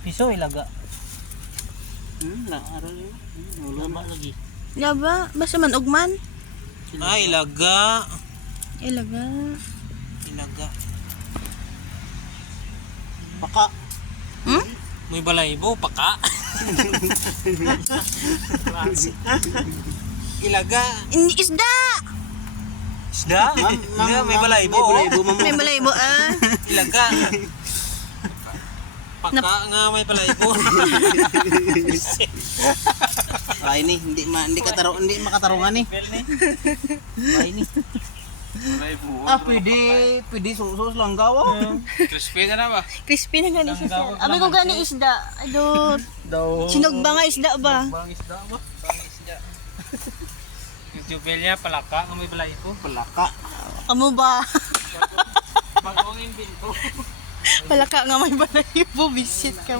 Piso ilaga. Naaral yun. Lama lagi. Laba, basta man ugman. Ah, ilaga. Ilaga. Ilaga. Baka. Hmm? May balaybo, paka. Ilaga. Isda! Isda? Ilaga, may balaybo. May balaybo ah. Ilaga. Paka nga may balaybo. Ay ni, hindi makatarungan ni. Ay ni. Pwede susos lang gawa. Crispy na ba? Crispy na gani siya sir. Abi ko gani isda. Aduh. Sinog ba nga isda ba? Bang isda ba? Bang isda. Yung tubel niya, palaka nga may balaybo. Palaka. Amo ba? Bagongin binto. Palaka nga may balaybo. Visit ka.